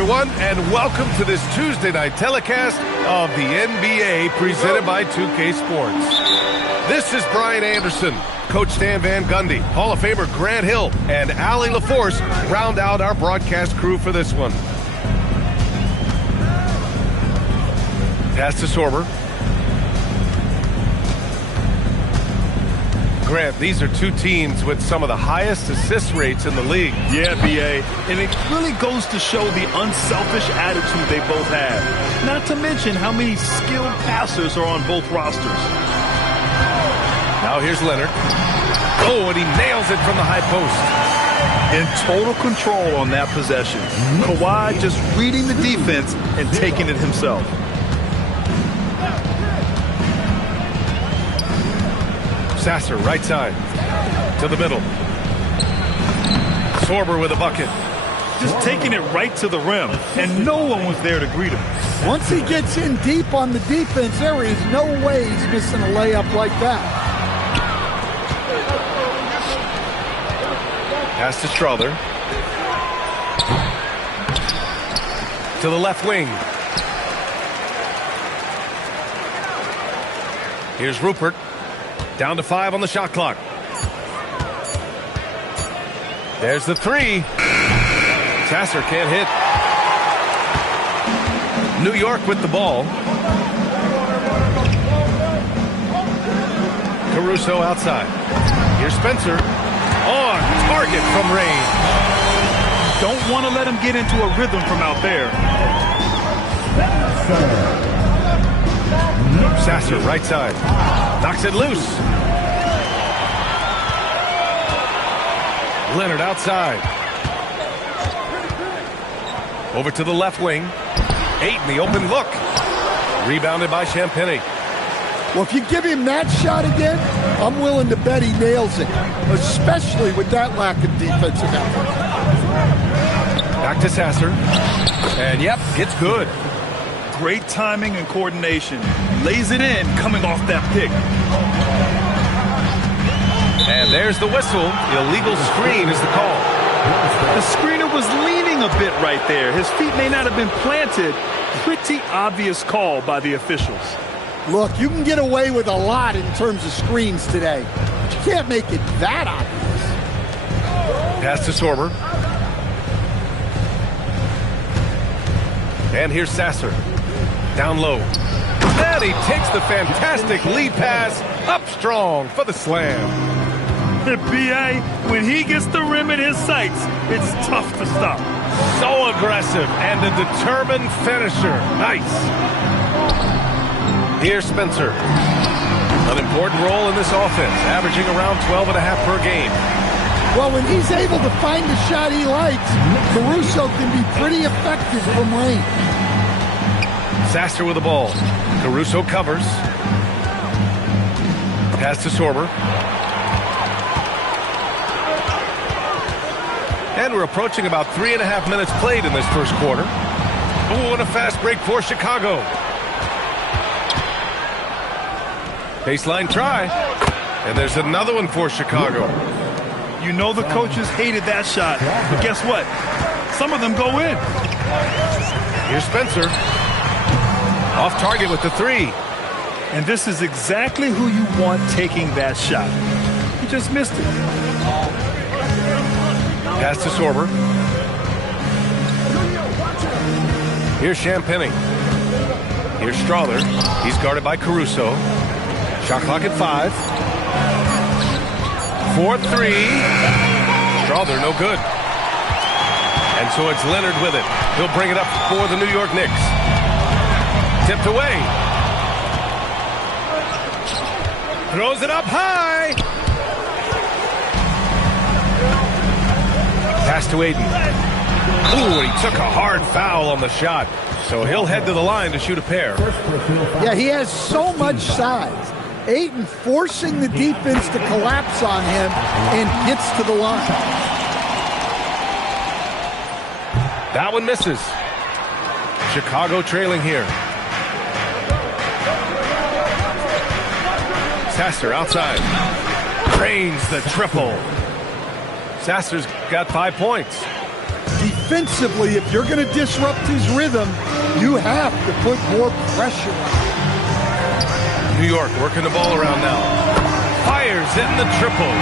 everyone, and welcome to this Tuesday night telecast of the NBA presented by 2K Sports. This is Brian Anderson, Coach Stan Van Gundy, Hall of Famer Grant Hill, and Allie LaForce round out our broadcast crew for this one. Pass to Sorber. Grant, these are two teams with some of the highest assist rates in the league. Yeah, B.A., and it really goes to show the unselfish attitude they both have. Not to mention how many skilled passers are on both rosters. Now here's Leonard. Oh, and he nails it from the high post. In total control on that possession. Kawhi just reading the defense and taking it himself. Sasser, right side, to the middle. Sorber with a bucket. Just taking it right to the rim, and no one was there to greet him. Once he gets in deep on the defense, there is no way he's missing a layup like that. Pass to Strother. To the left wing. Here's Rupert. Down to 5 on the shot clock. There's the three. Sasser can't hit. New York with the ball. Caruso outside. Here's Spencer. On target from range. Don't want to let him get into a rhythm from out there. Sasser, right side. Knocks it loose. Leonard outside. Over to the left wing. Ayton, the open look. Rebounded by Champagnie. Well, if you give him that shot again, I'm willing to bet he nails it, especially with that lack of defensive effort. Back to Sasser. And yep, it's good. Great timing and coordination. Lays it in coming off that pick. And there's the whistle. Illegal screen is the call. The screener was leaning a bit right there. His feet may not have been planted. Pretty obvious call by the officials. Look, you can get away with a lot in terms of screens today, but you can't make it that obvious. Pass to Sorber. And here's Sasser. Down low. And he takes the fantastic lead pass up strong for the slam. B.A., when he gets the rim in his sights, it's tough to stop. So aggressive and a determined finisher. Nice. Here's Spencer. An important role in this offense, averaging around 12.5 per game. Well, when he's able to find the shot he likes, Caruso can be pretty effective from range. Sasser with the ball. Caruso covers. Pass to Sorber. And we're approaching about 3.5 minutes played in this first quarter. Oh, and a fast break for Chicago. Baseline try. And there's another one for Chicago. You know the coaches hated that shot, but guess what? Some of them go in. Here's Spencer. Off target with the three. And this is exactly who you want taking that shot. He just missed it. Pass to Sorber. Here's Champagnie. Here's Strother. He's guarded by Caruso. Shot clock at 5. 4-3. Strother, no good. And so it's Leonard with it. He'll bring it up for the New York Knicks. Tipped away. Throws it up high. Pass to Ayton. Ooh, he took a hard foul on the shot. So he'll head to the line to shoot a pair. Yeah, he has so much size. Ayton forcing the defense to collapse on him and gets to the line. That one misses. Chicago trailing here. Sasser outside. Drains the triple. Sasser's got 5 points. Defensively, if you're going to disrupt his rhythm, you have to put more pressure on. New York working the ball around now. Fires in the triple.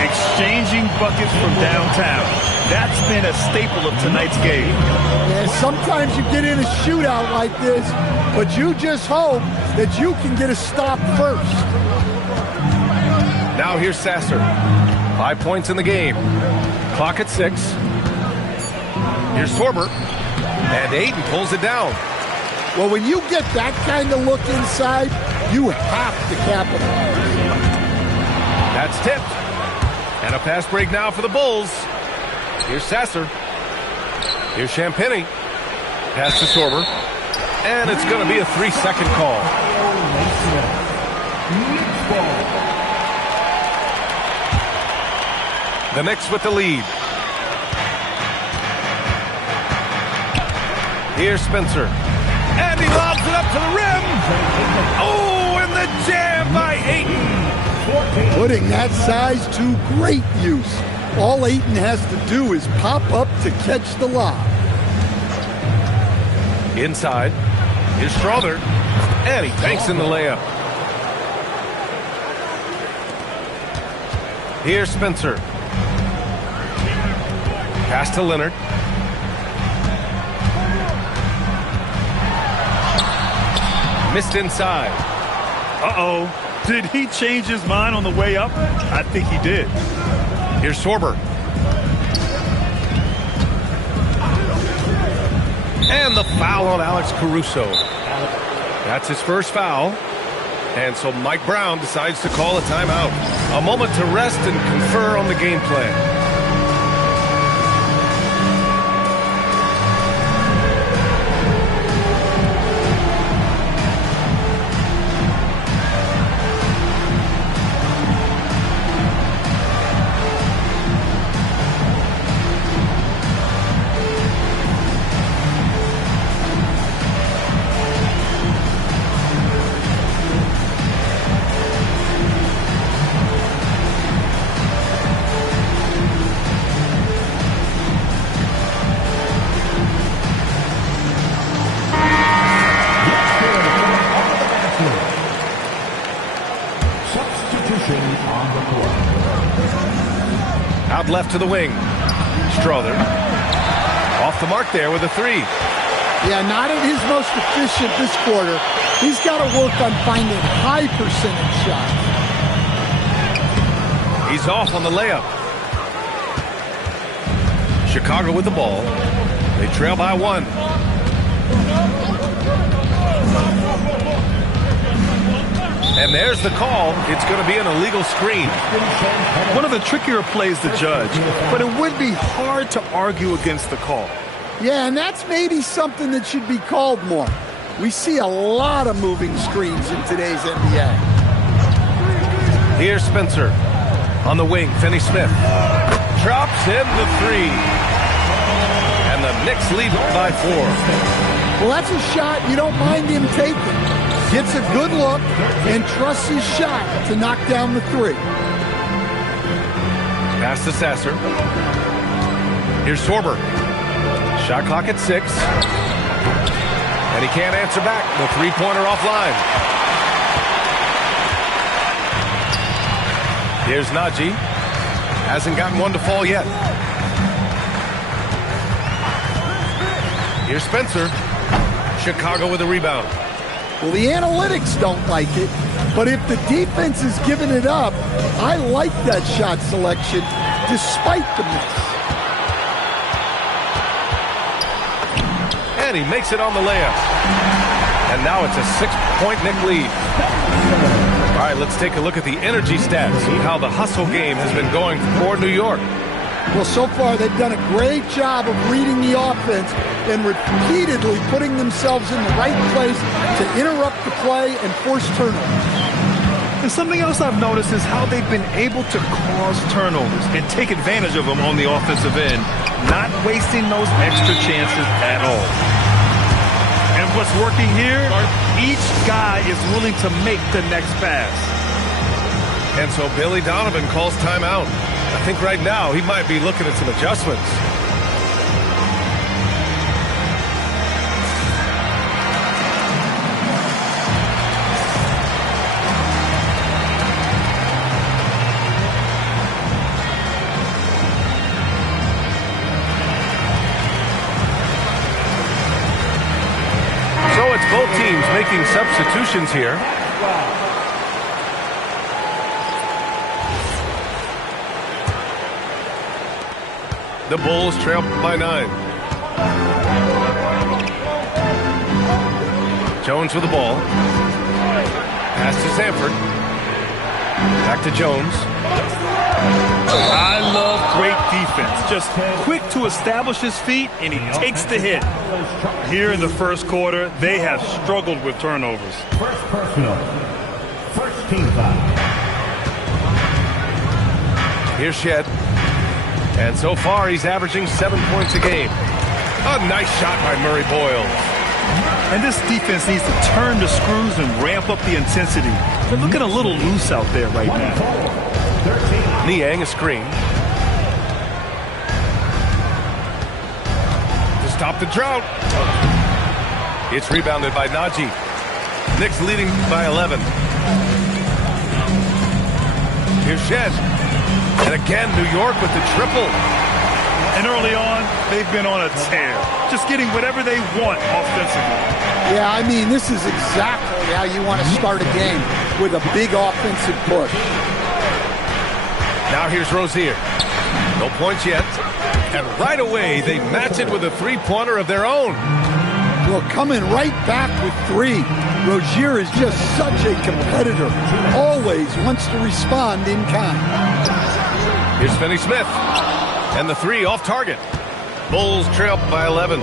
Exchanging buckets from downtown. That's been a staple of tonight's game. Yeah, sometimes you get in a shootout like this, but you just hope that you can get a stop first. Now here's Sasser. 5 points in the game. Clock at 6. Here's Sorber. And Ayton pulls it down. Well, when you get that kind of look inside, you have to capitalize. That's tipped. And a fast break now for the Bulls. Here's Sasser. Here's Champagny. Pass to Sorber. And it's going to be a 3-second call. The Knicks with the lead. Here's Spencer. And he lobs it up to the rim. Oh, and the jam by Ayton. Putting that size to great use. All Ayton has to do is pop up to catch the lob. Inside. Here's Strother. And he banks in the layup. Here's Spencer. Pass to Leonard. Missed inside. Uh-oh. Did he change his mind on the way up? I think he did. Here's Sorber. And the foul on Alex Caruso. That's his first foul. And so Mike Brown decides to call a timeout. A moment to rest and confer on the game plan. Out left to the wing. Strother. Off the mark there with a 3. Yeah, not at his most efficient this quarter. He's got to work on finding high percentage shots. He's off on the layup. Chicago with the ball. They trail by 1. And there's the call. It's going to be an illegal screen. One of the trickier plays to judge, but it would be hard to argue against the call. Yeah, and that's maybe something that should be called more. We see a lot of moving screens in today's NBA. Here's Spencer. On the wing, Finney-Smith. Drops in the 3. And the Knicks lead by 4. Well, that's a shot you don't mind him taking. Gets a good look and trusts his shot to knock down the 3. Pass to Sasser. Here's Sorber. Shot clock at 6. And he can't answer back. The 3-pointer offline. Here's Najee. Hasn't gotten one to fall yet. Here's Spencer. Chicago with a rebound. Well, the analytics don't like it, but if the defense is giving it up, I like that shot selection despite the miss. And he makes it on the layup. And now it's a 6-point Knick lead. All right, let's take a look at the energy stats, see how the hustle game has been going for New York. Well, so far they've done a great job of reading the offense and repeatedly putting themselves in the right place to interrupt the play and force turnovers. And something else I've noticed is how they've been able to cause turnovers and take advantage of them on the offensive end, not wasting those extra chances at all. And what's working here, each guy is willing to make the next pass. And so Billy Donovan calls timeout. I think right now he might be looking at some adjustments. making substitutions here. The Bulls trail by 9. Jones with the ball. Pass to Sanford. Back to Jones. I love great defense. Just quick to establish his feet, and he takes the hit. Here in the first quarter, they have struggled with turnovers. First personal. First team foul. Here's Shed. And so far, he's averaging 7 points a game. A nice shot by Murray Boyle. And this defense needs to turn the screws and ramp up the intensity. They're looking a little loose out there right now. Niang a screen. To stop the drought. It's rebounded by Najee. Knicks leading by 11. Here's Shed. And again, New York with the triple. And early on, they've been on a tear. Just getting whatever they want offensively. Yeah, I mean, this is exactly how you want to start a game, with a big offensive push. Now here's Rozier. No points yet. And right away, they match it with a three-pointer of their own. Well, coming right back with 3. Rozier is just such a competitor. Always wants to respond in kind. Here's Finney-Smith. And the 3 off target. Bulls trail by 11.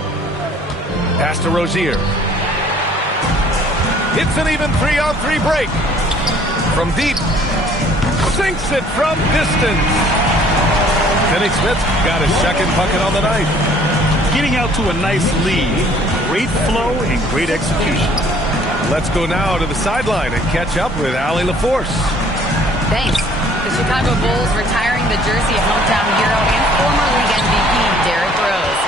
Pass to Rozier. It's an even 3-on-3 break. From deep. Sinks it from distance. Finney-Smith got his second bucket on the night. Getting out to a nice lead. Great flow and great execution. Let's go now to the sideline and catch up with Allie LaForce. Thanks. The Chicago Bulls retiring the jersey of hometown hero and former league MVP Derrick Rose.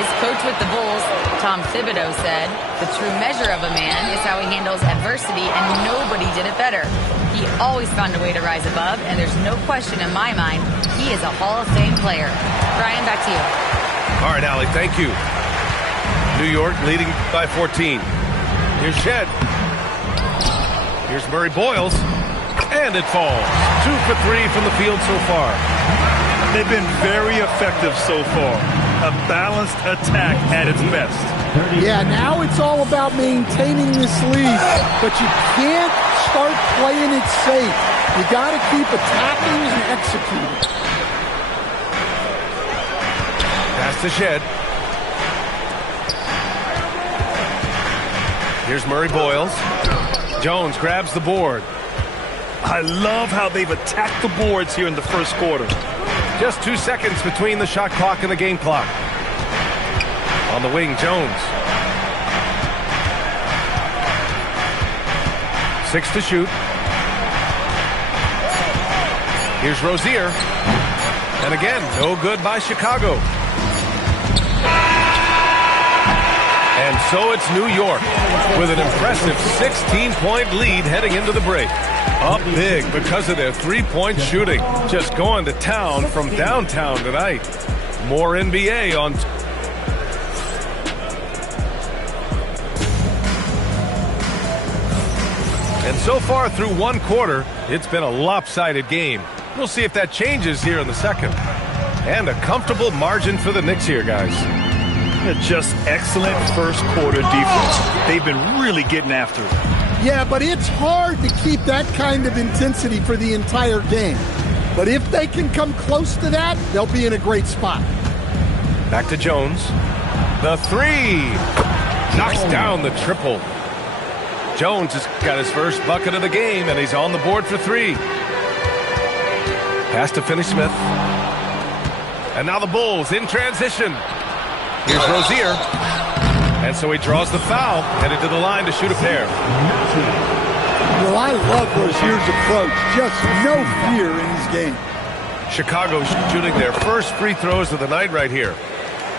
His coach with the Bulls, Tom Thibodeau, said, "The true measure of a man is how he handles adversity, and nobody did it better. He always found a way to rise above, and there's no question in my mind he is a Hall of Fame player." Brian, back to you. All right, Allie, thank you. New York leading by 14. Here's Shed. Here's Murray Boyles. And it falls. 2 for 3 from the field so far. They've been very effective so far. A balanced attack at its best. Yeah, now it's all about maintaining this lead. But you can't start playing it safe. You got to keep attacking and executing. Pass to Shed. Here's Murray Boyles. Jones grabs the board. I love how they've attacked the boards here in the first quarter. Just 2 seconds between the shot clock and the game clock. On the wing, Jones. 6 to shoot. Here's Rozier. And again, no good by Chicago. And so it's New York with an impressive 16-point lead heading into the break. Up big because of their three-point shooting. Just going to town from downtown tonight. More NBA on. And so far through one quarter, it's been a lopsided game. We'll see if that changes here in the second. And a comfortable margin for the Knicks here, guys. Just excellent first quarter defense. They've been really getting after it. Yeah, but it's hard to keep that kind of intensity for the entire game. But if they can come close to that, they'll be in a great spot. Back to Jones. The 3. Knocks down the triple. Jones has got his first bucket of the game, and he's on the board for 3. Pass to Finney-Smith. And now the Bulls in transition. Here's Rozier. And so he draws the foul, headed to the line to shoot a pair. Well, I love Rozier's approach. Just no fear in his game. Chicago shooting their first free throws of the night right here.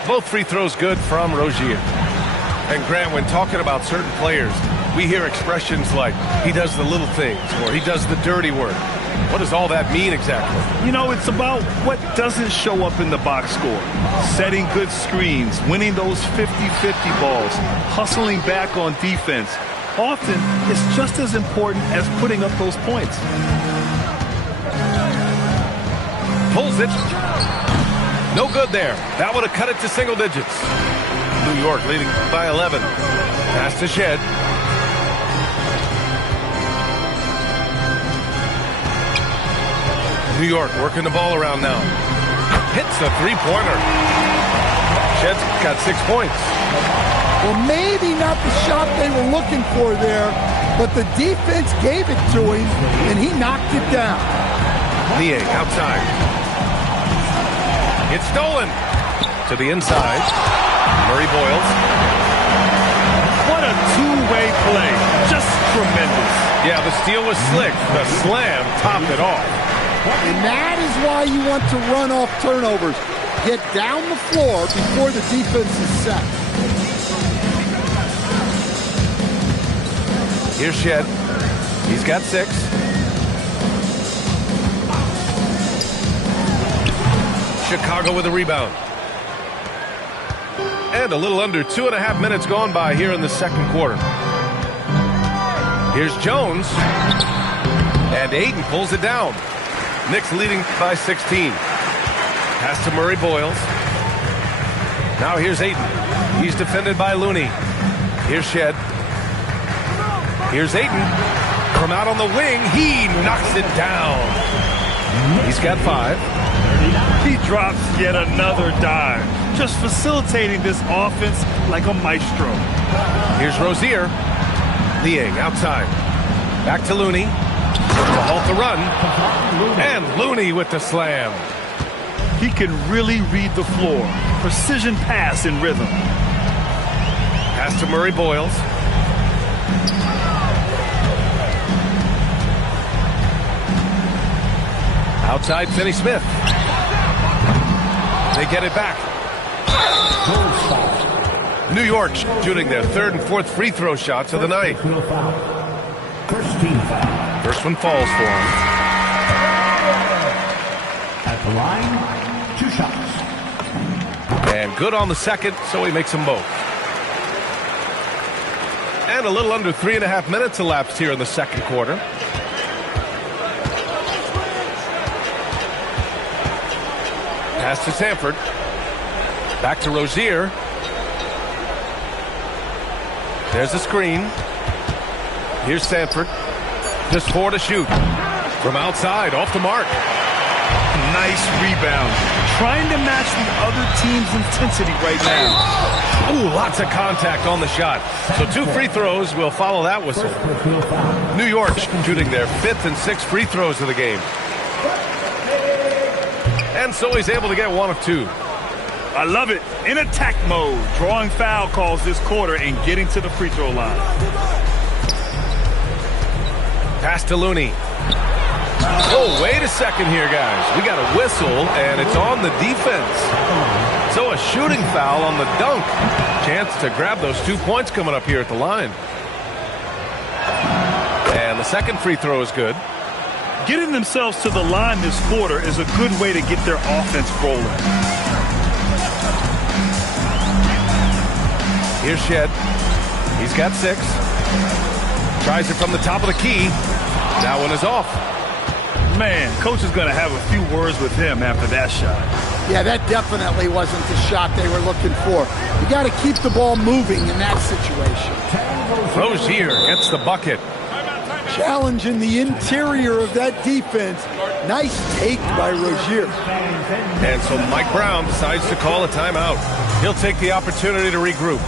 Both free throws good from Rozier. And Grant, when talking about certain players, we hear expressions like, he does the little things, or he does the dirty work. What does all that mean exactly? You know, it's about what doesn't show up in the box score. Setting good screens, winning those 50-50 balls, hustling back on defense. often it's just as important as putting up those points. Pulls it. No good there. That would have cut it to single digits. New York leading by 11. Pass to Shed. New York working the ball around now. Hits a three-pointer. Shed's got 6 points. Well, maybe not the shot they were looking for there, but the defense gave it to him, and he knocked it down. Nie outside. It's stolen. To the inside. Murray Boyles. What a two-way play. Just tremendous. Yeah, the steal was slick. The slam topped it off. And that is why you want to run off turnovers. Get down the floor before the defense is set. Here's Shed. He's got 6. Chicago with a rebound. And a little under 2.5 minutes gone by here in the second quarter. Here's Jones. And Ayton pulls it down. Knicks leading by 16. Pass to Murray Boyles. Now here's Ayton. He's defended by Looney. Here's Shed. Here's Ayton. From out on the wing, he knocks it down. He's got 5. He drops yet another dime, just facilitating this offense like a maestro. Here's Rozier. Liang outside. Back to Looney. To halt the run. And Looney with the slam. He can really read the floor. Precision pass in rhythm. Pass to Murray Boyles. Outside Finney-Smith. They get it back. New York shooting their 3rd and 4th free throw shots of the night. First team foul. First one falls for him. At the line, 2 shots. And good on the second, so he makes them both. And a little under 3.5 minutes elapsed here in the second quarter. Pass to Sanford. Back to Rozier. There's a screen. Here's Sanford. Just 4 to shoot. From outside, off the mark. Nice rebound. Trying to match the other team's intensity right now. Ooh, lots of contact on the shot. So 2 free throws will follow that whistle. New York shooting their 5th and 6th free throws of the game. And so he's able to get 1 of 2. I love it. In attack mode, drawing foul calls this quarter and getting to the free throw line. Pass to Looney. Oh, wait a second here, guys. We got a whistle, and it's on the defense. So a shooting foul on the dunk. Chance to grab those 2 points coming up here at the line. And the second free throw is good. Getting themselves to the line this quarter is a good way to get their offense rolling. Here's Shed. He's got 6. Tries it from the top of the key. That one is off. Man, coach is going to have a few words with him after that shot. Yeah, that definitely wasn't the shot they were looking for. You got to keep the ball moving in that situation. Rozier gets the bucket. Challenging the interior of that defense. Nice take by Rozier. And so Mike Brown decides to call a timeout. He'll take the opportunity to regroup.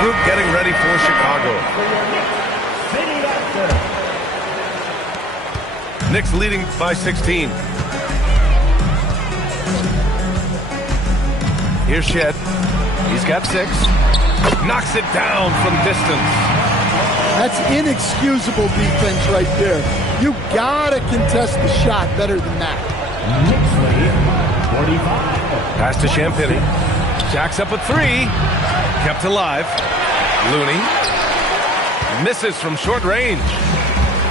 Group getting ready for Chicago. Knicks leading by 16. Here's Shed. He's got 6. Knocks it down from distance. That's inexcusable defense right there. You gotta contest the shot better than that. Nixley, 45. Pass to Champagny. Jacks up a 3. Kept alive. Looney. Misses from short range.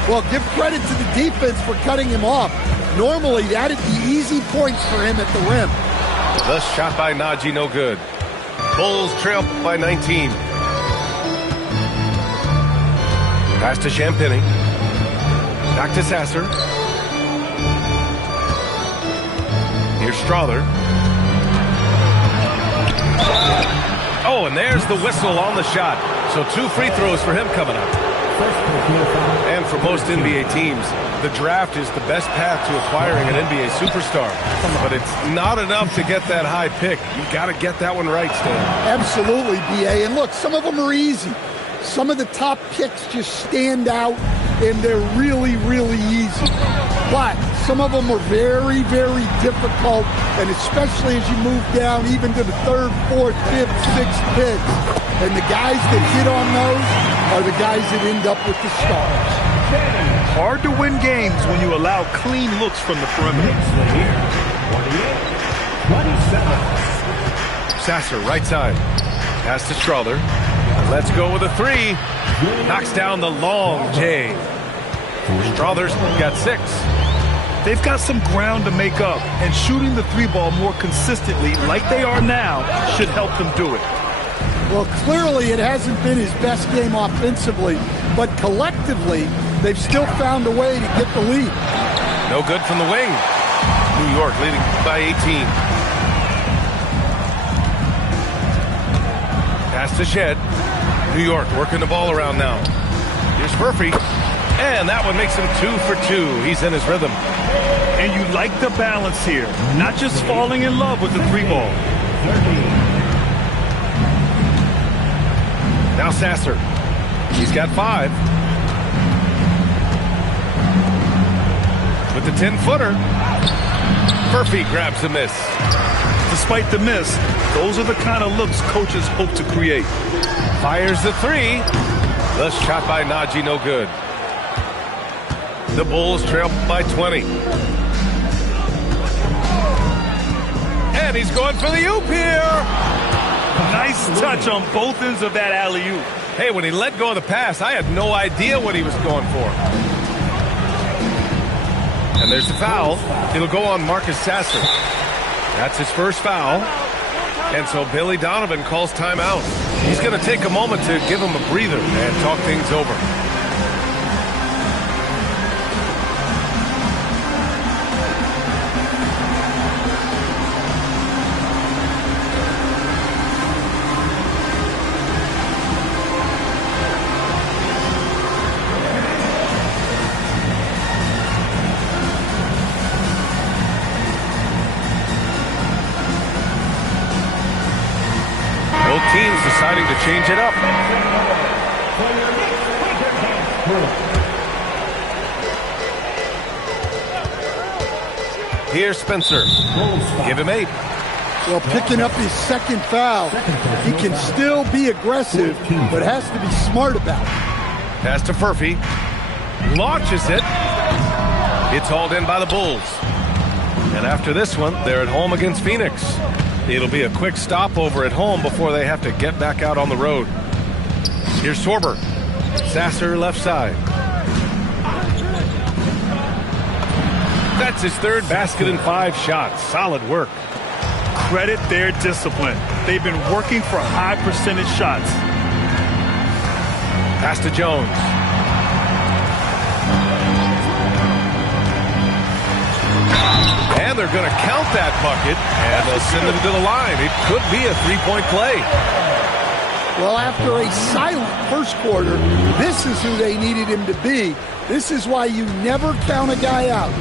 Well, give credit to the defense for cutting him off. Normally, that'd be easy points for him at the rim. The shot by Najee, no good. Bulls trail by 19. Pass to Champagny. Back to Sasser. Here's Strother. Oh, and there's the whistle on the shot. So 2 free throws for him coming up. And for most NBA teams, the draft is the best path to acquiring an NBA superstar. But it's not enough to get that high pick. You got to get that one right, Stan. Absolutely, B.A. And look, some of them are easy. Some of the top picks just stand out, and they're really, really easy. But some of them are very, very difficult, and especially as you move down even to the 3rd, 4th, 5th, 6th picks. And the guys that hit on those are the guys that end up with the stars. Hard to win games when you allow clean looks from the perimeter. 27. Sasser, right side. Pass to Strother. Let's go with a 3. Knocks down the long J. Strother's got 6. They've got some ground to make up, and shooting the 3-ball more consistently like they are now should help them do it. Well, clearly it hasn't been his best game offensively, but collectively, they've still found a way to get the lead. No good from the wing. New York leading by 18. Pass to Shed. New York working the ball around now. Here's Murphy. And that one makes him 2 for 2. He's in his rhythm. And you like the balance here, not just falling in love with the 3-ball. Now Sasser. He's got 5. With the 10-footer. Murphy grabs a miss. Despite the miss, those are the kind of looks coaches hope to create. Fires the 3. The shot by Najee, no good. The Bulls trail by 20. And he's going for the oop here. Nice touch on both ends of that alley-oop. Hey, when he let go of the pass, I had no idea what he was going for. And there's the foul. It'll go on Marcus Sasser. That's his first foul. And so Billy Donovan calls timeout. He's going to take a moment to give him a breather and talk things over. Both teams deciding to change it up. Here's Spencer. Give him 8. Well, picking up his second foul, he can still be aggressive, but has to be smart about it. Pass to Murphy. Launches it. It's hauled in by the Bulls. And after this one, they're at home against Phoenix. It'll be a quick stopover at home before they have to get back out on the road. Here's Sorber. Sasser left side. That's his third basket in 5 shots. Solid work. Credit their discipline. They've been working for high percentage shots. Pass to Jones. And they're going to count that bucket, and they'll send him to the line. It could be a 3-point play. Well, after a silent first quarter, this is who they needed him to be. This is why you never count a guy out.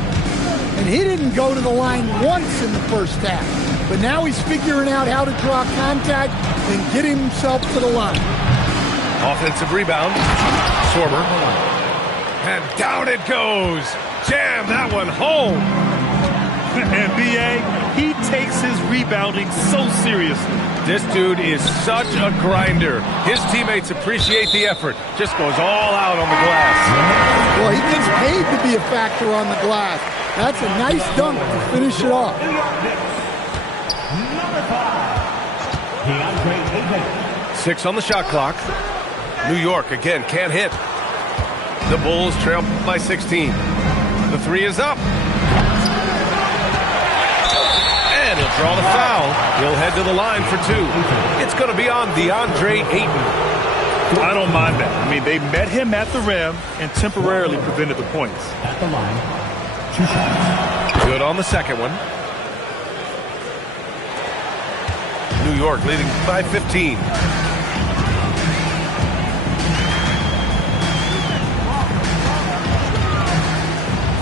And he didn't go to the line once in the first half. But now he's figuring out how to draw contact and get himself to the line. Offensive rebound. Sorber. And down it goes. Jam that one home. And B.A., he takes his rebounding so seriously. This dude is such a grinder. His teammates appreciate the effort. Just goes all out on the glass. Well, he gets paid to be a factor on the glass. That's a nice dunk to finish it off. Number 5, 6 on the shot clock. New York, again, can't hit. The Bulls trail by 16. The 3 is up. And he'll draw the foul. He'll head to the line for 2. It's going to be on DeAndre Ayton. I don't mind that. I mean, they met him at the rim and temporarily prevented the points. at the line. 2 shots. Good on the second one. New York leading by 15.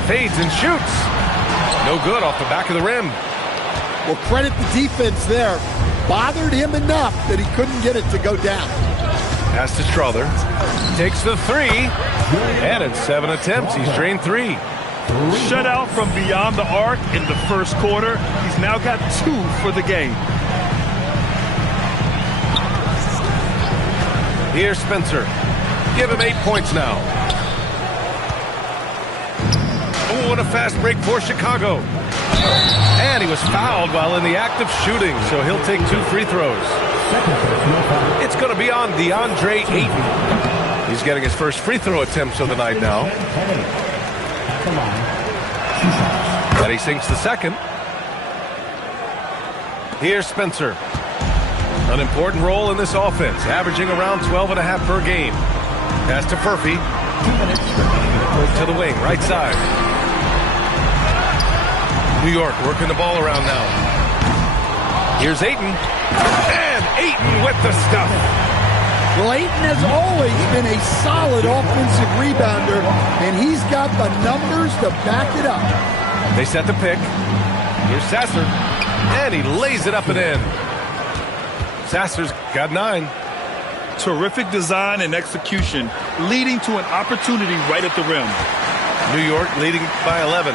Fades and shoots. No good off the back of the rim. Well, credit the defense there. Bothered him enough that he couldn't get it to go down. Pass to Strother. Takes the 3. And in 7 attempts, he's drained 3. Shutout from beyond the arc in the first quarter. He's now got 2 for the game. Here's Spencer. Give him 8 points now. Oh, and a fast break for Chicago. And he was fouled while in the act of shooting, so he'll take 2 free throws. It's going to be on DeAndre Ayton. He's getting his first free throw attempts of the night now. And he sinks the second. Here's Spencer. An important role in this offense, averaging around 12.5 per game. Pass to Furphy. To the wing, right side. New York working the ball around now. Here's Ayton. And Ayton with the stuff. Well, Ayton has always been a solid offensive rebounder, and he's got the numbers to back it up. They set the pick. Here's Sasser. And he lays it up and in. Sasser's got 9. Terrific design and execution, leading to an opportunity right at the rim. New York leading by 11.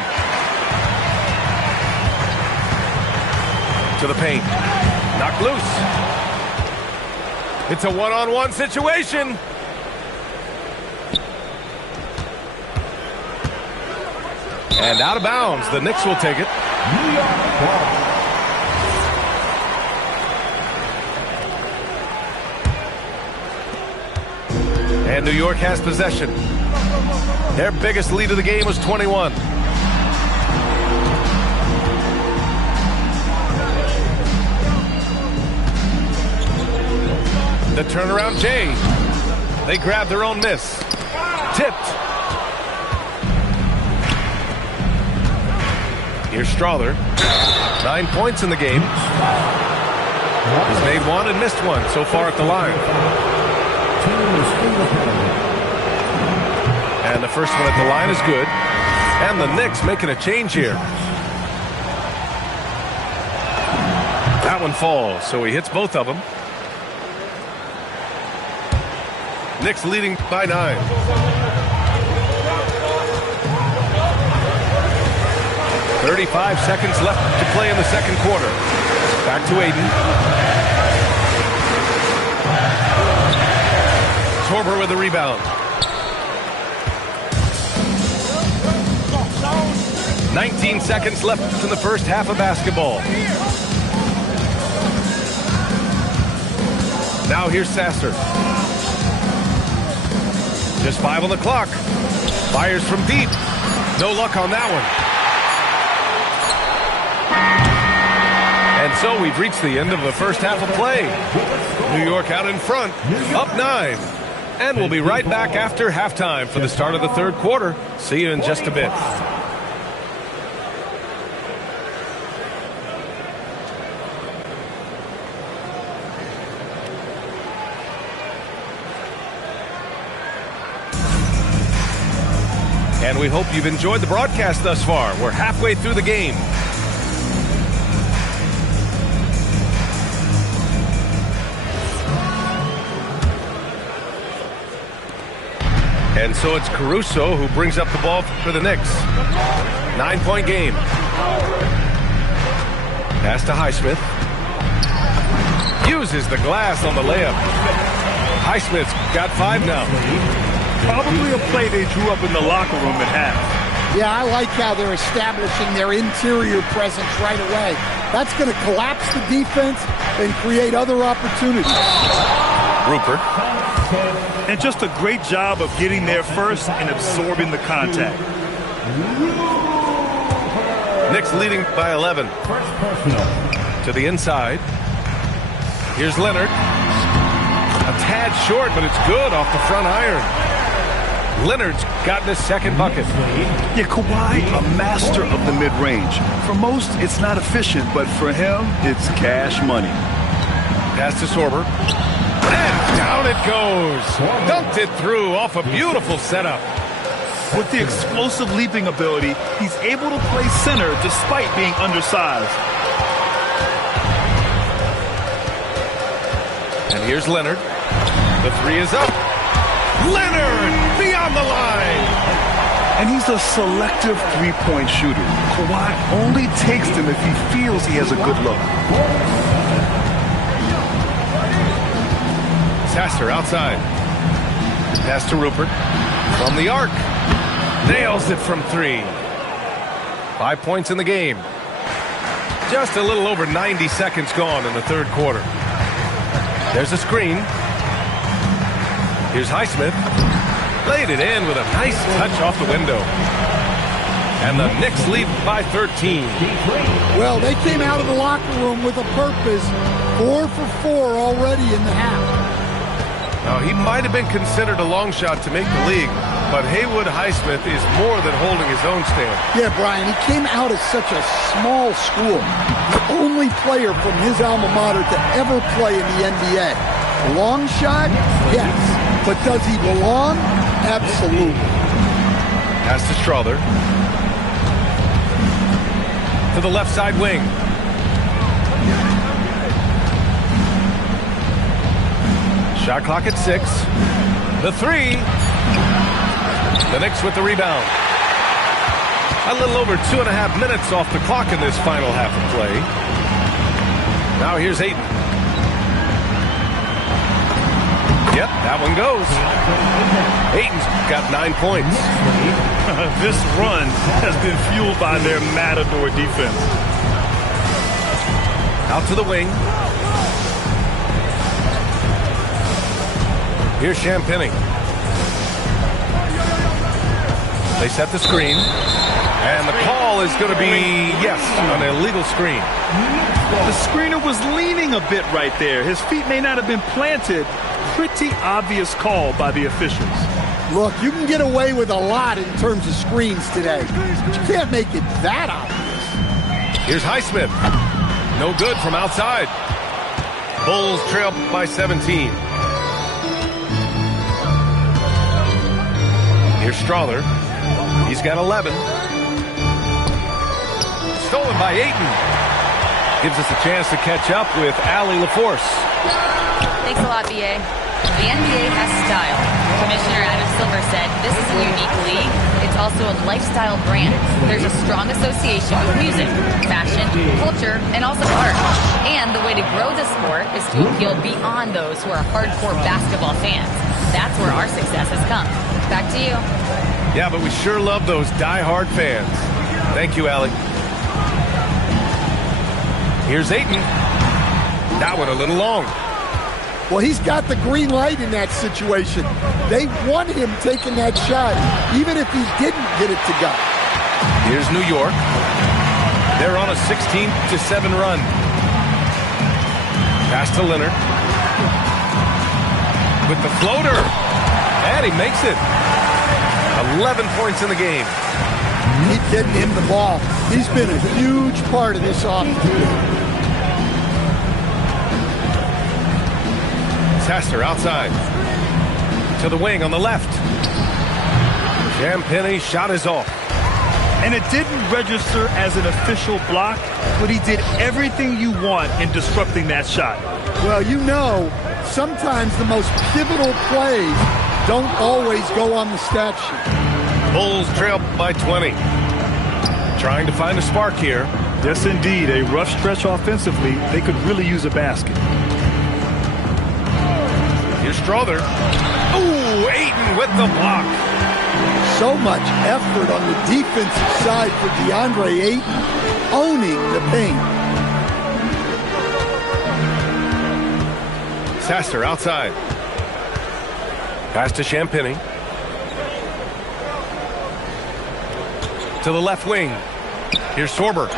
To the paint. Knocked loose. It's a one-on-one situation. And out of bounds. The Knicks will take it. New York ball. And New York has possession. Their biggest lead of the game was 21. The turnaround Jay. They grab their own miss. Tipped. Here's Strother. 9 points in the game. He's made 1 and missed 1 so far at the line. And the first one at the line is good. And the Knicks making a change here. That one falls, so he hits both of them. Knicks leading by 9. "35 seconds left to play in the second quarter." Back to Ayton. Torber with the rebound. 19 seconds left in the first half of basketball. Now here's Sasser. Just 5 on the clock. Fires from deep. No luck on that one. And so we've reached the end of the first half of play. New York out in front, up 9. And we'll be right back after halftime for the start of the third quarter. See you in just a bit. And we hope you've enjoyed the broadcast thus far. We're halfway through the game. And so it's Caruso who brings up the ball for the Knicks. 9-point game. Pass to Highsmith. Uses the glass on the layup. Highsmith's got 5 now. Probably a play they drew up in the locker room at half. Yeah, I like how they're establishing their interior presence right away. That's going to collapse the defense and create other opportunities. Rupert. And just a great job of getting there first and absorbing the contact. Knicks leading by 11. To the inside. Here's Leonard. A tad short, but it's good off the front iron. Leonard's gotten his second bucket. Yeah, Kawhi, a master of the mid-range. For most, it's not efficient, but for him, it's cash money. Pass to Sorber. And down it goes. Dunked it through off a beautiful setup. With the explosive leaping ability, he's able to play center despite being undersized. And here's Leonard. The 3 is up. Leonard beyond the line. And he's a selective three-point shooter. Kawhi only takes them if he feels he has a good look. Sasser outside. Pass to Rupert. From the arc. Nails it from 3. 5 points in the game. Just a little over 90 seconds gone in the third quarter. There's a screen. Here's Highsmith. Laid it in with a nice touch off the window. And the Knicks lead by 13. Well, they came out of the locker room with a purpose. 4 for 4 already in the half. Now, he might have been considered a long shot to make the league, but Haywood Highsmith is more than holding his own stand. Yeah, Brian, he came out of such a small school. The only player from his alma mater to ever play in the NBA. Long shot? Yes. But does he belong? Absolutely. Pass to Strother. To the left side wing. Shot clock at 6. The 3. The Knicks with the rebound. A little over 2.5 minutes off the clock in this final half of play. Now here's Ayton. Yep, that one goes. Ayton's got 9 points. This run has been fueled by their matador defense. Out to the wing. Here's Champagny. They set the screen. And the call is going to be, yes, an illegal screen. The screener was leaning a bit right there. His feet may not have been planted. Pretty obvious call by the officials. Look, you can get away with a lot in terms of screens today. But you can't make it that obvious. Here's Highsmith. No good from outside. Bulls trail by 17. Here's Strother. He's got 11. Stolen by Ayton. Gives us a chance to catch up with Allie LaForce. Thanks a lot, B.A. The NBA has style. Commissioner Adam Silver said this is a unique league. It's also a lifestyle brand. There's a strong association with music, fashion, culture, and also art. And the way to grow the sport is to appeal beyond those who are hardcore basketball fans. That's where our success has come. Back to you. Yeah, but we sure love those die-hard fans. Thank you, Allie. Here's Ayton. That one a little long. Well, he's got the green light in that situation. They want him taking that shot, even if he didn't get it to go. Here's New York. They're on a 16-7 run. Pass to Leonard. With the floater. And he makes it. 11 points in the game. Keep getting him the ball. He's been a huge part of this offense. Sasser outside. To the wing on the left. Champagny shot is off. And it didn't register as an official block, but he did everything you want in disrupting that shot. Well, you know, sometimes the most pivotal plays don't always go on the stat sheet. Bulls trail by 20. Trying to find a spark here. Yes, indeed. A rough stretch offensively. They could really use a basket. Here's Strother. Ooh, Ayton with the block. So much effort on the defensive side for DeAndre Ayton, owning the paint. Sasser outside. Pass to Champagny. To the left wing. Here's Sorber.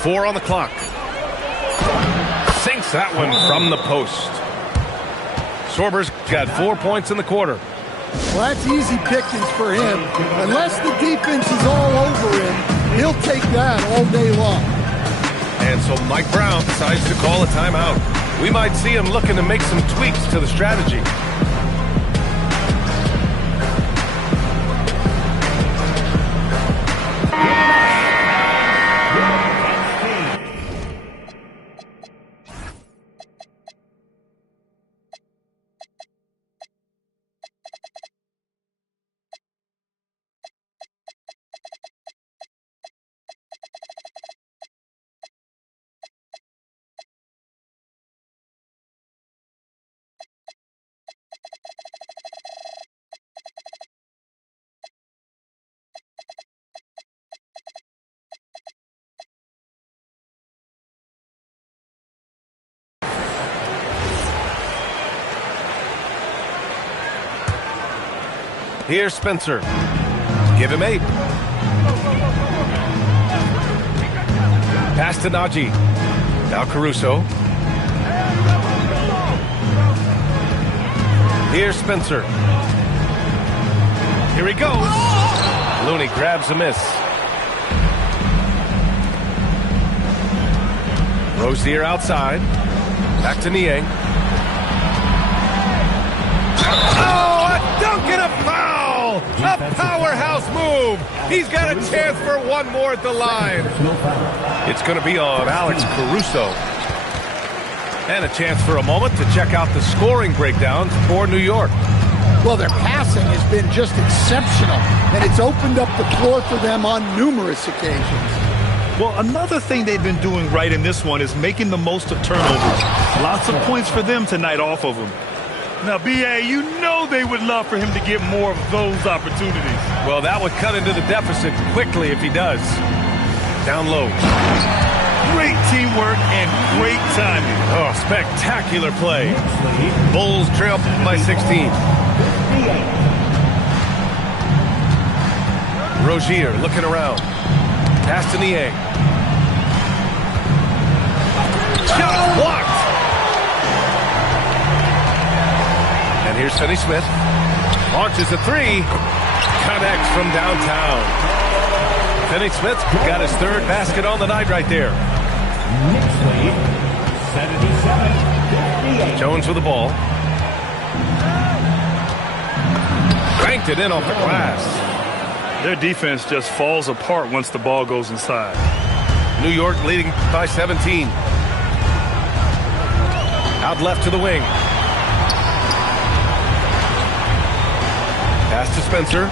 4 on the clock. Sinks that one from the post. Sorber's got 4 points in the quarter. Well, that's easy pickings for him. Unless the defense is all over him, he'll take that all day long. And so Mike Brown decides to call a timeout. We might see him looking to make some tweaks to the strategy. Here's Spencer. Give him 8. Pass to Najee. Now Caruso. Here's Spencer. Here he goes. Looney grabs a miss. Rozier outside. Back to Niang. Oh, a dunk and a foul! A powerhouse move! He's got a chance for one more at the line. It's going to be on Alex Caruso. And a chance for a moment to check out the scoring breakdown for New York. Well, their passing has been just exceptional, and it's opened up the floor for them on numerous occasions. Well, another thing they've been doing right in this one is making the most of turnovers. Lots of points for them tonight off of them. Now, B.A., you know they would love for him to get more of those opportunities. Well, that would cut into the deficit quickly if he does. Down low. Great teamwork and great timing. Oh, spectacular play. Bulls trail by 16. Rozier looking around. Pass to Niang. Shot blocked. And here's Finney-Smith. Launches a 3. Connects from downtown. Finney-Smith got his 3rd basket on the night right there. Jones with the ball. Cranked it in off the glass. Their defense just falls apart once the ball goes inside. New York leading by 17. Out left to the wing. Pass to Spencer.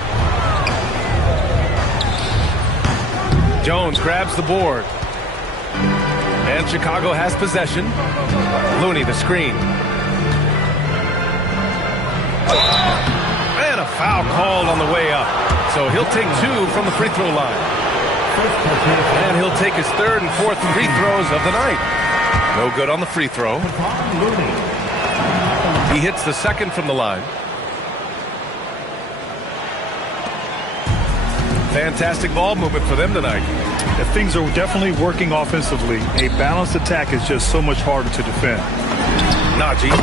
Jones grabs the board. And Chicago has possession. Looney the screen. And a foul called on the way up. So he'll take 2 from the free throw line. And he'll take his 3rd and 4th free throws of the night. No good on the free throw. He hits the 2nd from the line. Fantastic ball movement for them tonight. Yeah, things are definitely working offensively. A balanced attack is just so much harder to defend. Najee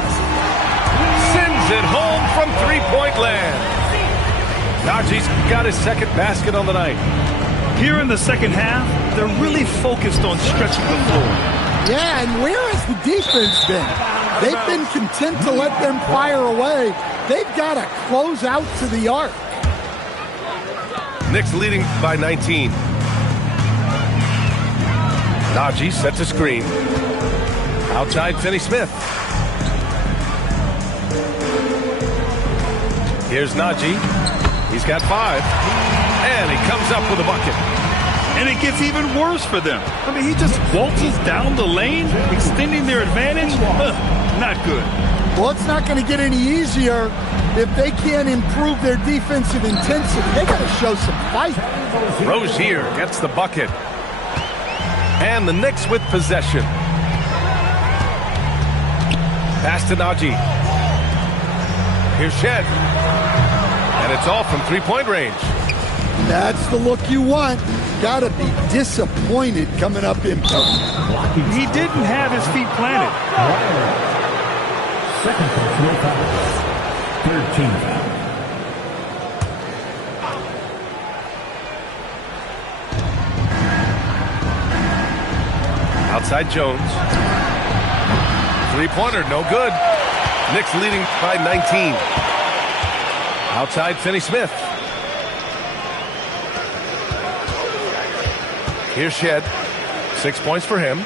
sends it home from three-point land. Najee's got his 2nd basket on the night. Here in the second half, they're really focused on stretching the floor. Yeah, and where has the defense been? They've been content to let them fire away. They've got to close out to the arc. Knicks leading by 19. Najee sets a screen. Outside Finney-Smith. Here's Najee. He's got 5. And he comes up with a bucket. And it gets even worse for them. I mean, he just waltzes down the lane, extending their advantage. Not good. Well, it's not going to get any easier if they can't improve their defensive intensity. They got to show some fight. Rozier gets the bucket. And the Knicks with possession. Pass to Najee. Here's Shed. And it's off from three-point range. That's the look you want. Got to be disappointed coming up in post. He didn't have his feet planted. Second personal foul. 13 foul. Outside Jones. Three-pointer, no good. Knicks leading by 19. Outside Finney-Smith. Here's Shed. 6 points for him.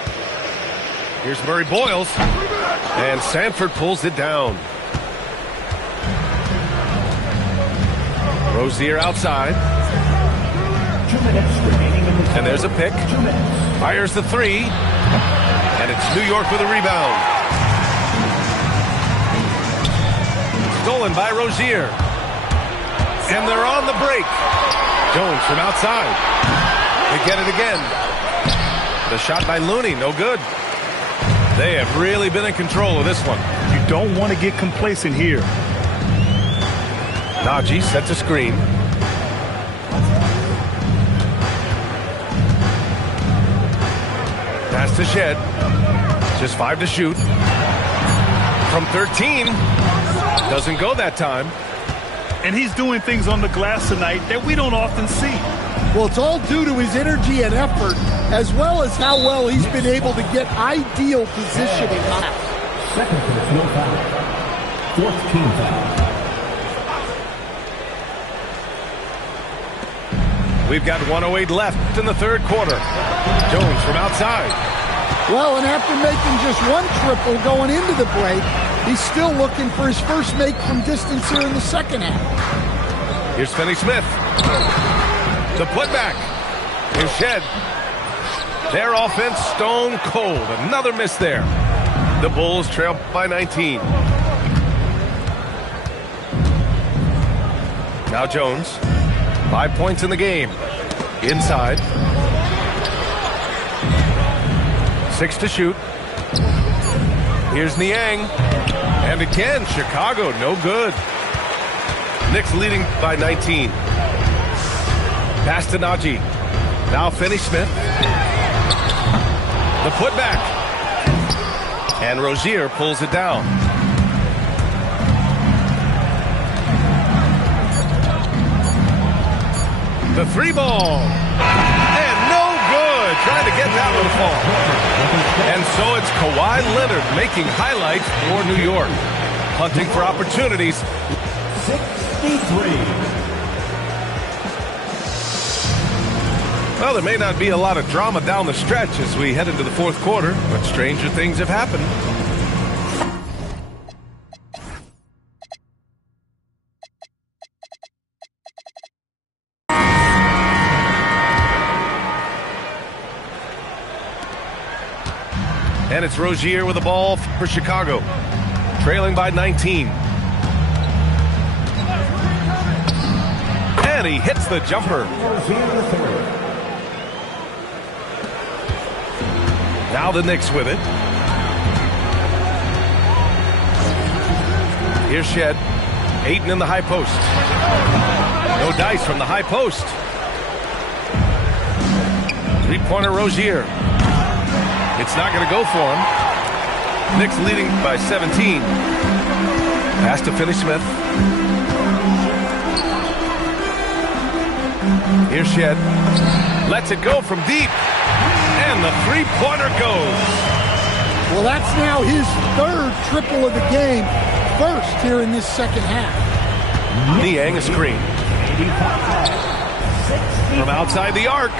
Here's Murray Boyles. And Sanford pulls it down. Rozier outside. 2 minutes remaining in the And there's a pick. 2 minutes. Fires the three. And it's New York with a rebound. Stolen by Rozier. And they're on the break. Jones from outside. They get it again. The shot by Looney, no good. They have really been in control of this one. You don't want to get complacent here. Najee sets a screen. Pass to Shed. Just 5 to shoot. From 13. Doesn't go that time. And he's doing things on the glass tonight that we don't often see. Well, it's all due to his energy and effort, as well as how well he's been able to get ideal positioning. Second personal foul. 14 foul. We've got 1:08 left in the third quarter. Jones from outside. Well, and after making just one triple going into the break, he's still looking for his first make from distance here in the second half. Here's Finney-Smith. The putback. Here's Shed. Their offense stone cold. Another miss there. The Bulls trail by 19. Now Jones. 5 points in the game. Inside. 6 to shoot. Here's Niang. And again, Chicago, no good. Knicks leading by 19. Pass to Najee. Now Finney-Smith. The putback. And Rozier pulls it down. The three ball. And no good. Trying to get that one to fall. And so it's Kawhi Leonard making highlights for New York. Hunting for opportunities. 63. Well, there may not be a lot of drama down the stretch as we head into the fourth quarter, but stranger things have happened. And it's Rozier with the ball for Chicago, trailing by 19. And he hits the jumper. Now the Knicks with it. Here's Shed. Ayton in the high post. No dice from the high post. Three-pointer Rozier. It's not going to go for him. Knicks leading by 17. Pass to Finney-Smith. Here's Shed. Lets it go from deep. And the three-pointer goes. Well, that's now his third triple of the game. First here in this second half. Niang a screen. From outside the arc.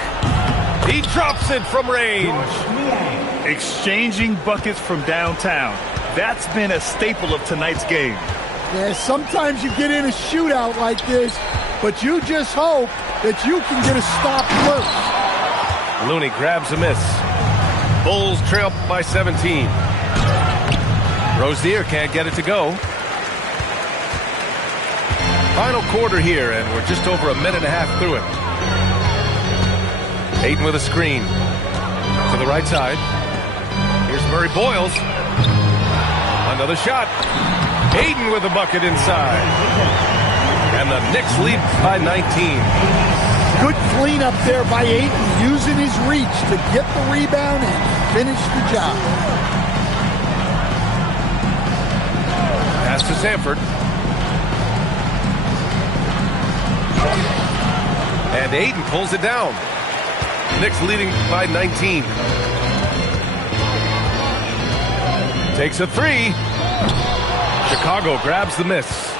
He drops it from range. Exchanging buckets from downtown. That's been a staple of tonight's game. Yeah, sometimes you get in a shootout like this, but you just hope that you can get a stop first. Looney grabs a miss. Bulls trail by 17. Rozier can't get it to go. Final quarter here, and we're just over a minute and a half through it. Ayton with a screen to the right side. Here's Murray Boyles. Another shot. Ayton with a bucket inside. And the Knicks lead by 19. Good cleanup there by Ayton, using his reach to get the rebound and finish the job. Pass to Sanford. And Ayton pulls it down. Knicks leading by 19. Takes a three. Chicago grabs the miss.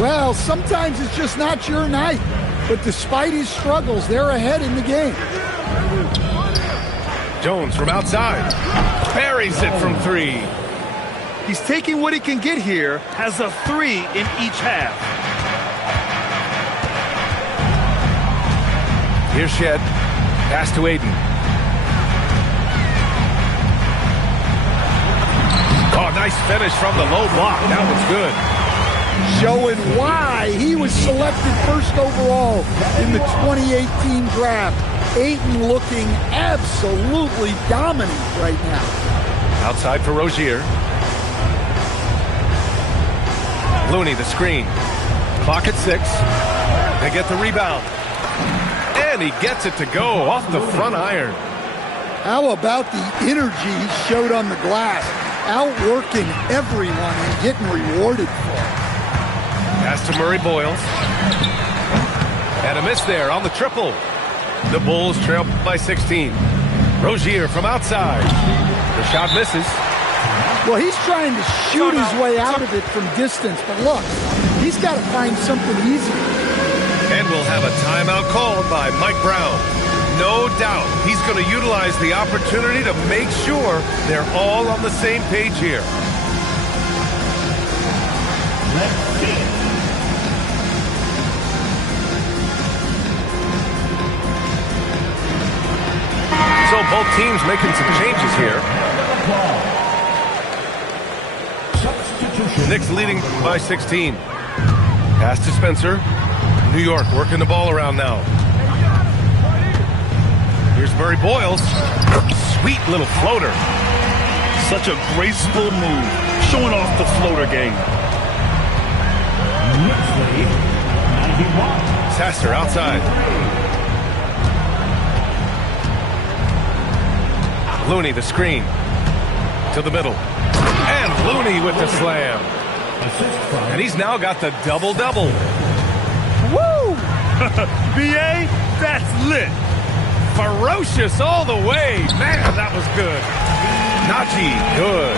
Well, sometimes it's just not your night. But despite his struggles, they're ahead in the game. Jones from outside. Buries it from three. He's taking what he can get here, has a 3 in each half. Here's Shed. Pass to Ayton. Oh, nice finish from the low block. That was good. Showing why he was selected first overall in the 2018 draft. Ayton looking absolutely dominant right now. Outside for Rozier. Looney, the screen. Clock at 6. They get the rebound. And he gets it to go off the front iron. How about the energy he showed on the glass? Outworking everyone and getting rewarded for it. Pass to Murray Boyles. And a miss there on the triple. The Bulls trail by 16. Rozier from outside. The shot misses. Well, he's trying to shoot his way out of it from distance, but look, he's got to find something easier. And we'll have a timeout called by Mike Brown. No doubt he's going to utilize the opportunity to make sure they're all on the same page here. Let's see. So both teams making some changes here. Knicks leading by 16. Pass to Spencer. New York working the ball around now. Here's Murray Boyles. Sweet little floater. Such a graceful move, showing off the floater game. Sasser outside. Looney the screen. To the middle. And Looney with the slam. And he's now got the double-double. Woo! B.A., that's lit. Ferocious all the way. Man, that was good. Najee, good.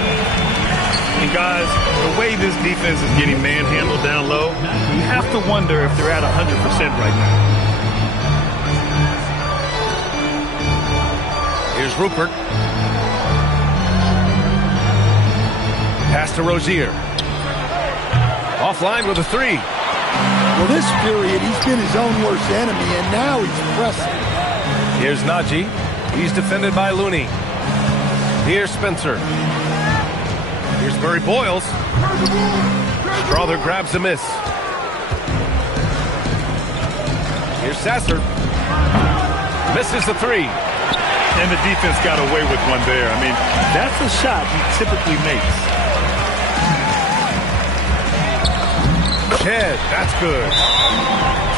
And guys, the way this defense is getting manhandled down low, you have to wonder if they're at 100% right now. Here's Rupert. Pass to Rozier. Offline with a three. Well, this period, he's been his own worst enemy, and now he's pressing. Here's Najee. He's defended by Looney. Here's Spencer. Here's Murray Boyles. Strother grabs a miss. Here's Sasser. Misses the three. And the defense got away with one there. I mean, that's a shot he typically makes. Shed, that's good.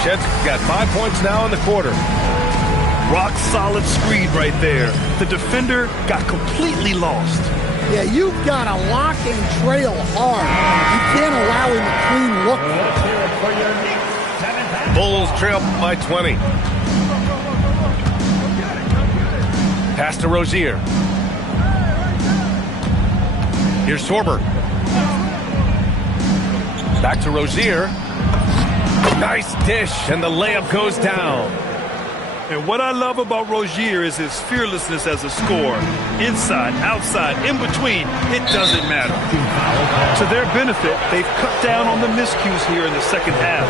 Shed's got 5 points now in the quarter. Rock solid screen right there. The defender got completely lost. Yeah, you've got to lock and trail hard. You can't allow him a clean look. Bulls trail by 20. Pass to Rozier. Here's Sorber. Back to Rozier. Nice dish, and the layup goes down. And what I love about Rozier is his fearlessness as a scorer. Inside, outside, in between, it doesn't matter. To their benefit, they've cut down on the miscues here in the second half.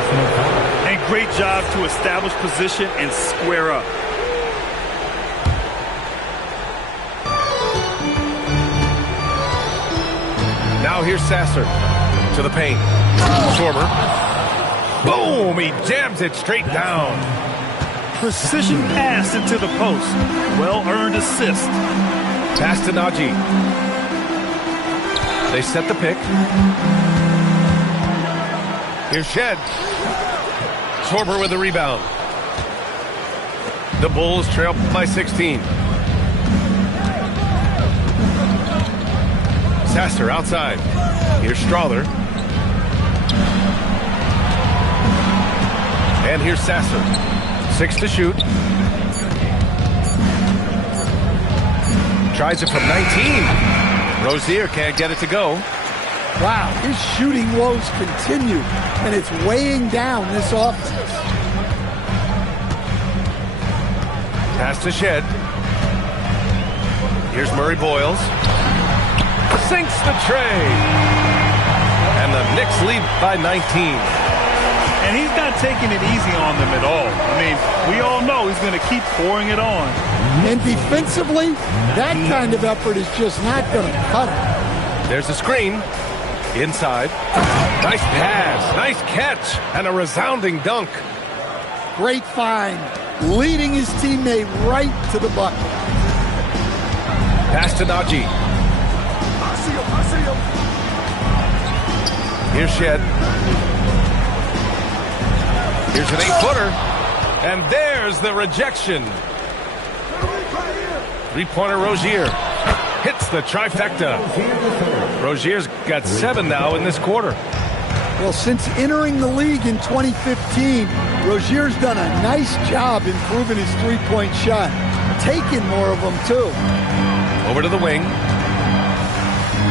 And great job to establish position and square up. here's Sasser to the paint. Schwarber. Boom! He jams it straight down. Precision pass into the post. Well-earned assist. Pass to Najee. They set the pick. Here's Shed. Schwarber with the rebound. The Bulls trail by 16. Sasser outside. Here's Strother. And here's Sasser. 6 to shoot. Tries it from 19. Rozier can't get it to go. Wow, his shooting woes continue, and it's weighing down this offense. Pass to Shed. Here's Murray Boyles. Sinks the tray. And the Knicks lead by 19. And he's not taking it easy on them at all. I mean, we all know he's going to keep pouring it on. And defensively, that kind of effort is just not going to cut it. There's a screen. Inside. Nice pass. Nice catch. And a resounding dunk. Great find. Leading his teammate right to the bucket. Pass to Najee. Here's Shed. Here's an 8-footer. And there's the rejection. Three-pointer Rozier. Hits the trifecta. Rozier's got 7 now in this quarter. Well, since entering the league in 2015, Rozier's done a nice job improving his three-point shot. Taking more of them, too. Over to the wing.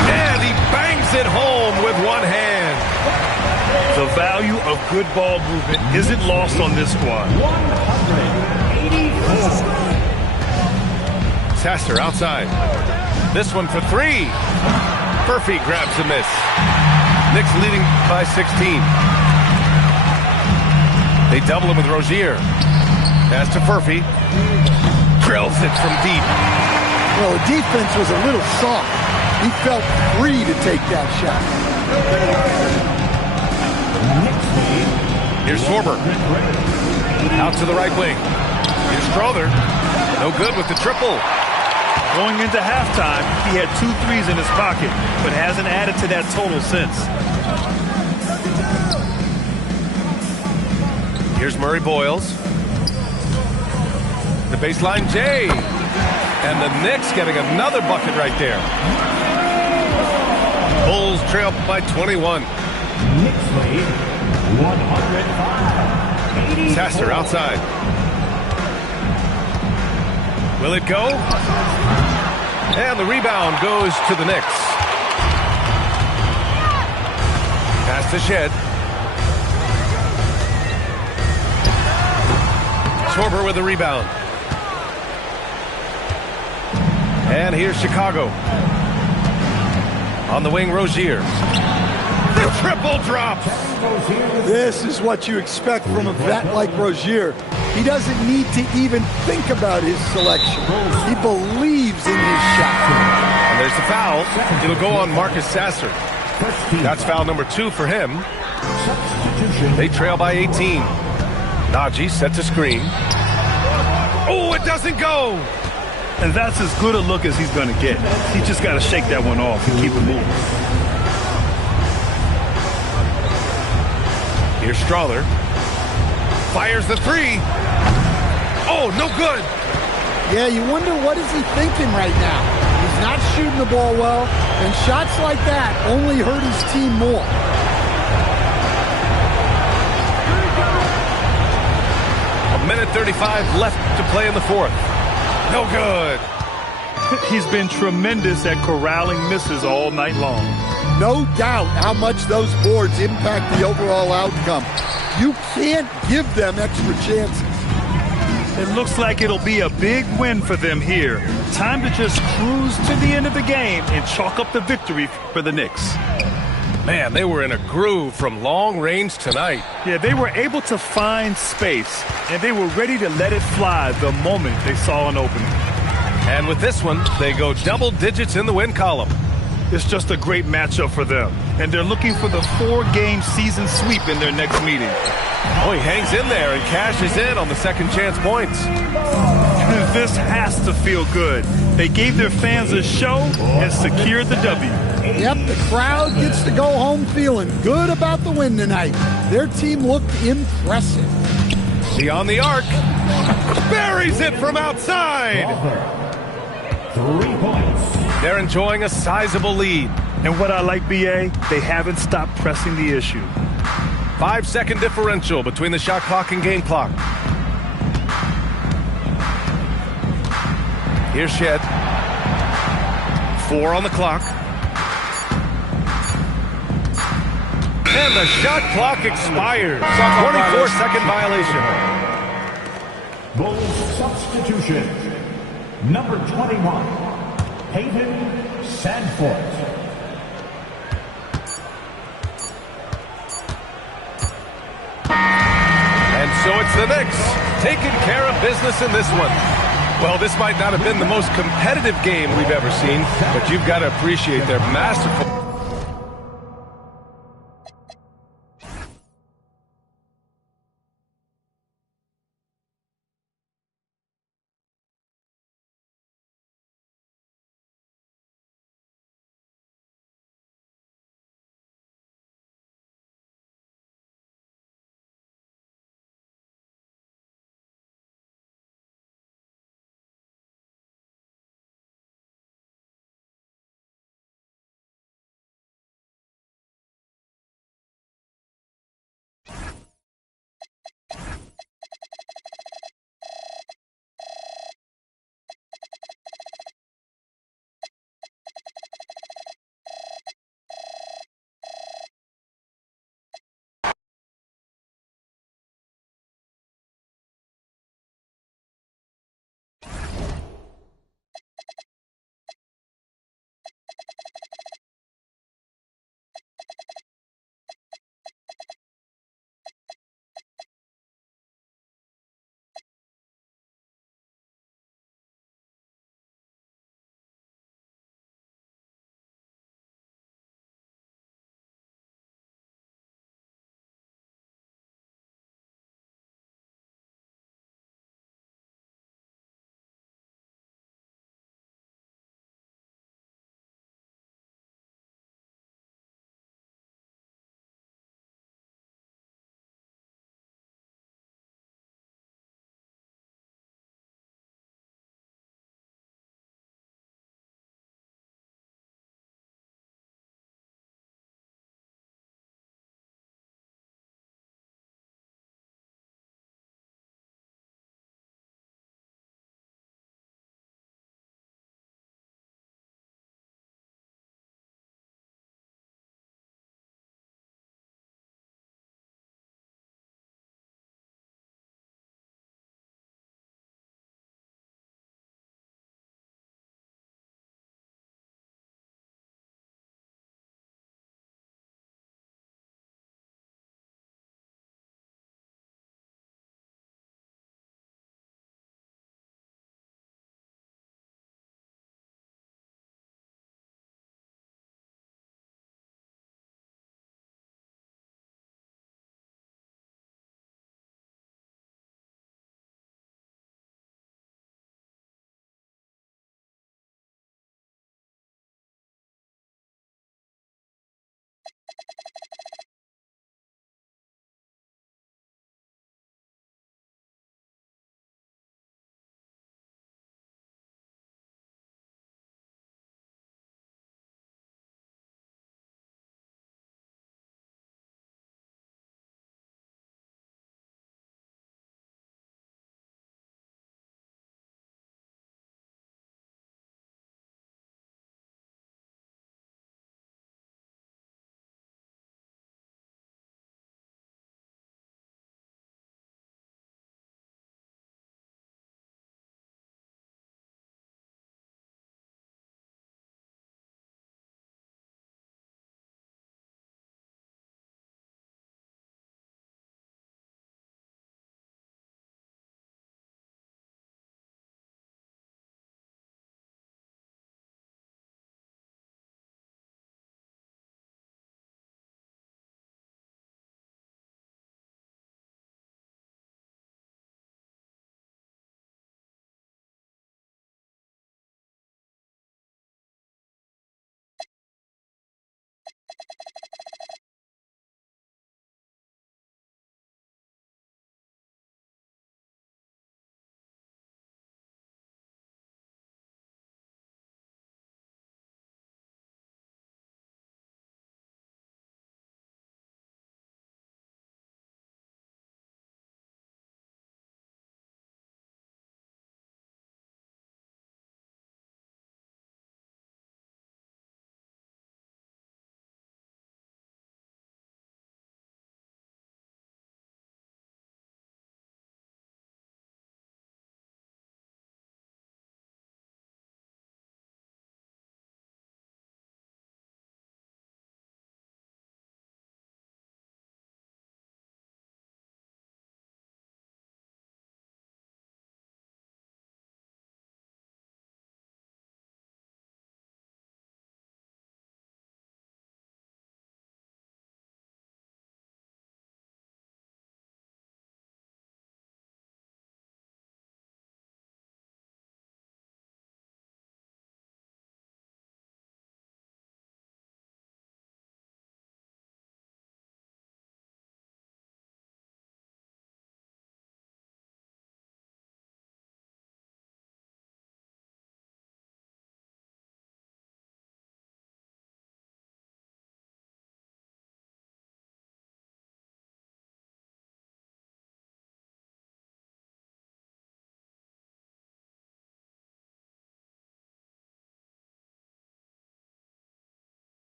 And he bangs it home with one hand. The value of good ball movement isn't lost on this squad. 184. Sasser outside. This one for 3. Murphy grabs a miss. Knicks leading by 16. They double him with Rozier. Pass to Murphy. Drills it from deep. Well, the defense was a little soft. He felt free to take that shot. Here's Schwarber. Out to the right wing. Here's Strother. No good with the triple. Going into halftime, he had 2 threes in his pocket, but hasn't added to that total since. Here's Murray Boyles. The baseline J. And the Knicks getting another bucket right there. Bulls trail by 21. Knicks lead 105. Sasser outside. Will it go? And the rebound goes to the Knicks. Pass to Shed. Schwarber with the rebound. And here's Chicago. On the wing, Rozier. The triple drops. This is what you expect from a vet like Rozier. He doesn't need to even think about his selection. He believes in his shot. And there's the foul. It'll go on Marcus Sasser. That's foul number 2 for him. They trail by 18. Najee sets a screen. Oh, it doesn't go. And that's as good a look as he's going to get. He's just got to shake that one off and keep it moving. Here's Strother. Fires the 3. Oh, no good. Yeah, you wonder what is he thinking right now. He's not shooting the ball well, and shots like that only hurt his team more. A minute 35 left to play in the 4th. No good. He's been tremendous at corralling misses all night long. No doubt how much those boards impact the overall outcome. You can't give them extra chances. It looks like it'll be a big win for them here. Time to just cruise to the end of the game and chalk up the victory for the Knicks. Man, they were in a groove from long range tonight. Yeah, they were able to find space, and they were ready to let it fly the moment they saw an opening. And with this one, they go double digits in the win column. It's just a great matchup for them. And they're looking for the 4-game season sweep in their next meeting. Oh, he hangs in there and cashes in on the second chance points. This has to feel good. They gave their fans a show and secured the W. Yep, the crowd gets to go home feeling good about the win tonight. Their team looked impressive. Beyond the arc. Buries it from outside. 3 points. They're enjoying a sizable lead. And what I like, BA, they haven't stopped pressing the issue. 5-second differential between the shot clock and game clock. Here's Shed. 4 on the clock. And the shot clock expires. 24-second violation. Bulls substitution. Number 21, Peyton Sandfort. And so it's the Knicks taking care of business in this one. Well, this might not have been the most competitive game we've ever seen, but you've got to appreciate their masterful